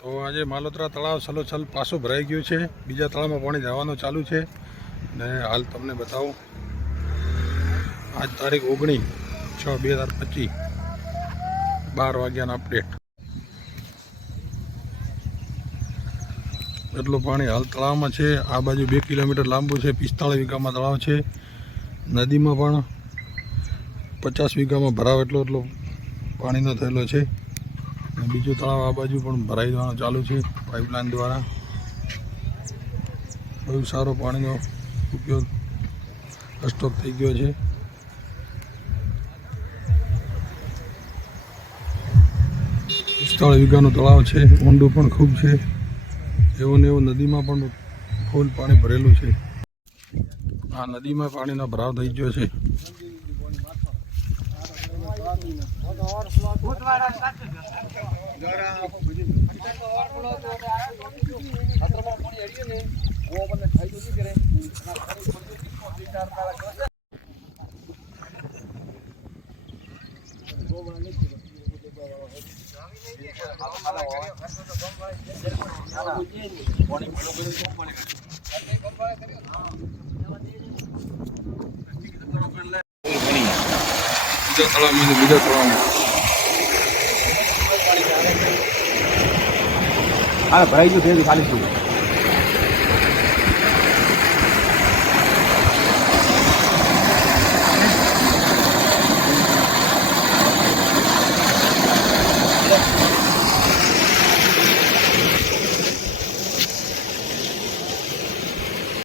તો આજે માલોત્રા તળાવ છલોછલ પાછું ભરાઈ ગયું છે। બીજા તળાવમાં પાણી જવાનું ચાલુ છે ને હાલ તમને બતાવું। આજ તારીખ 19/6/2025 12 વાગ્યાના અપડેટ। એટલું પાણી હાલ તળાવમાં છે। આ બાજુ 2 કિલોમીટર લાંબુ છે। 45 વીઘામાં તળાવ છે। નદીમાં પણ 50 વીઘામાં ભરાવ એટલો પાણીનો થયેલો છે। બીજું તળાવ આ બાજુ પણ ભરાઈ જવાનું ચાલુ છે પાઇપલાઇન દ્વારા। બહુ સારો પાણીનો ઉપયોગ સ્ટોક થઈ ગયો છે। 45 વીઘાનું તળાવ છે। ઊંડું પણ ખૂબ છે। એવું ને એવું નદીમાં પણ ફૂલ પાણી ભરેલું છે। આ નદીમાં પાણીનો ભરાવ થઈ ગયો છે। બીજા તળાવમાં ભરાઈ ગયું છે ખાલી